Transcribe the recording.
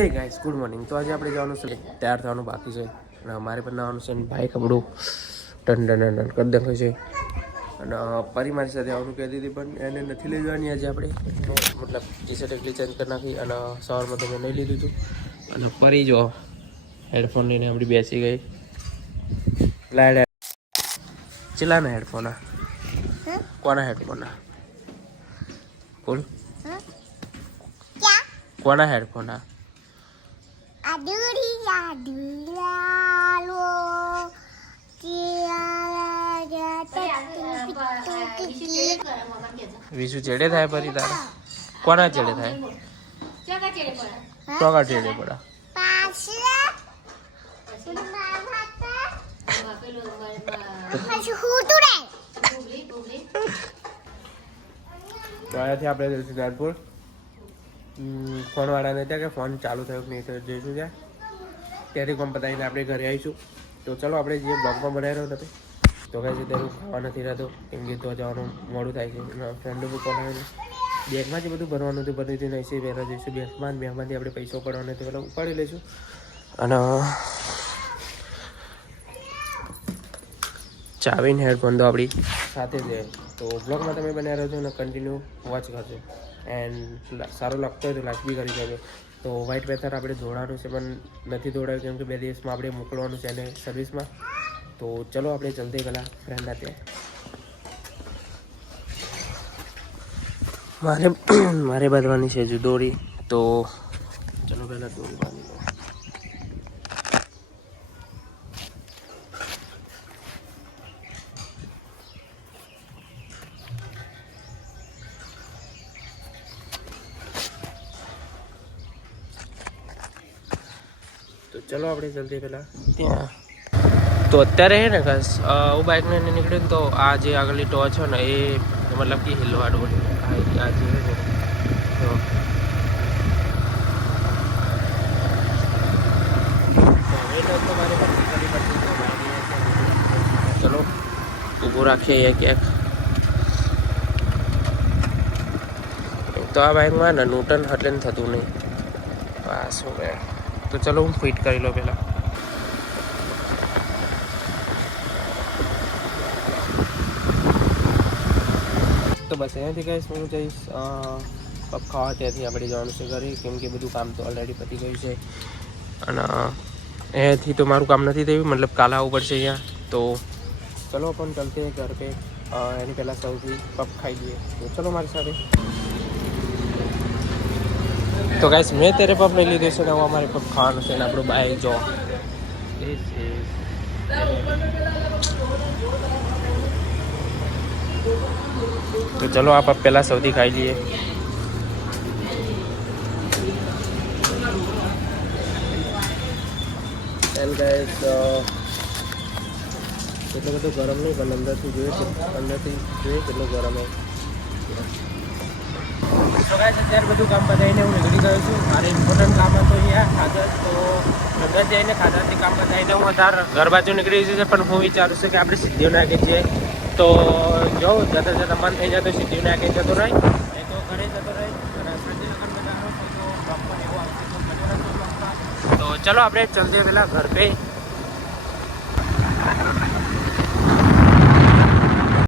હે guys good morning. તો આજે આપણે જવાનું છે, તૈયાર થવાનું બાકી છે અને અમારે પણ નવાનું છે. ભાઈ કપડું ટન ટન ટન કરી દેખાય છે અને પરી મારી સાથે આવવાનું કહેતી હતી પણ એને નથી લઈ જવાની આજે આપણે. મતલબ ટી શર્ટ એકલી ચેન્જ કરી નાખી અને સવારમાં તો મેં નહીં લીધું હતું. અને પરી જો હેડફોન લઈને આપણી બેસી ગઈ. લાડ ચેલાના હેડફોન આ કોના હેડફોન આ બોલ કોના હેડફોન આ વિશુ ચેડે થાય ફરી તારા કોના ચેડે થાય ટોકા ચેડે પડા તો અહીંયાથી આપણે જઈશું નાનપુર. ફોનવાળાને ત્યાં કે ફોન ચાલુ થયો કે નહીં તો જઈશું ત્યાં ટેલિકોમ પતાવીને આપણે ઘરે આવીશું. તો ચલો આપણે જે બ્લોગમાં બનાવી રહ્યો નથી તો કહે છે તેનું ખાવા નથી રહેતો કેમ કે તો જવાનું મોડું થાય છે. ફ્રેન્ડો બી બનાવેલું બેગમાં જે બધું ભરવાનું હતું બધું નહીં છે પહેલાં જઈશું બેગમાંથી આપણે પૈસો પડવાનો તો પહેલાં ઉપાડી લઈશું. અને ચાવીને હેડફોન તો આપણી સાથે છે. તો બ્લોગમાં તમે બનાવી રહ્યો છો અને કન્ટિન્યુ વોચ કરજો એન્ડ સારું લાગતો હોય તો લાઈક બી કરી દેજો. તો વ્હાઇટ પેથર આપણે દોડવાનું છે પણ નથી દોડાયું કેમ કે 2 દિવસમાં આપણે મોકલવાનું છે એને સર્વિસમાં. તો ચલો આપણે જલ્દી પહેલાં ફ્રેન્ડ ત્યાં મારે બાંધવાની છે હજુ દોરી. તો ચલો પહેલાં દોરી બાંધી દો. તો ચલો આપણે જલ્દી પહેલાં ત્યાં. તો અત્યારે હે ને ખાસ હું બાઇકને નીકળ્યું ને તો આ જે આગળની ટોચ છે ને એ મતલબ કે હિલવા ડોડ આ જે છે ને તો ચલો ઊભું રાખીએ ક્યાંક. તો આ બાઇકમાં ને નૂટન હટલેન થતું નહીં બસ શું કહે. તો ચલો હું ફિટ કરી લો પહેલાં. તો બસ અહીંયાથી કહીશ હું જઈશ પપ ખાવા. ત્યાંથી આપણે જવાનું છે ઘરે કેમ કે બધું કામ તો ઓલરેડી પતી ગયું છે અને અહીંયાથી તો મારું કામ નથી થયું મતલબ કાલે આવવું પડશે અહીંયા. તો ચલો પણ ચલતે ઘર પે એની પહેલાં સૌથી પપ ખાઈ લઈએ. તો ચલો મારી સાથે. તો ગાઈસ મેં તેરે પપ લઈ લીધું છે ને હું અમારે પપ ખાવાનું છે ને આપણું બાઈક જો તો ચલો આ પપ પહેલાં સૌથી ખાઈ લઈએ. એન્ડ ગાઈસ એટલો બધો ગરમ નહીં પણ અંદરથી જોઈએ કેટલો ગરમ હોય. તો ગાઈસ અત્યારે બધું કામ પતાવીને હું નીકળી ગયો છું. મારે ઇમ્પોર્ટન્ટ કામ હતું અહીંયા ખાધર. તો અંદર જઈને ખાધરથી કામ પતાવીને હું અત્યારે ઘર બાજુ નીકળી ગયું છે. પણ હું વિચારું છું કે આપણે સિદ્ધિઓ નાખી છીએ તો જો જતાં જતાં મન થઈ જાય તો સિદ્ધિઓ નાખી જતો રહી એ તો ઘરે જતો રહી અને તો ચલો આપણે જલ્દી પહેલાં ઘર પે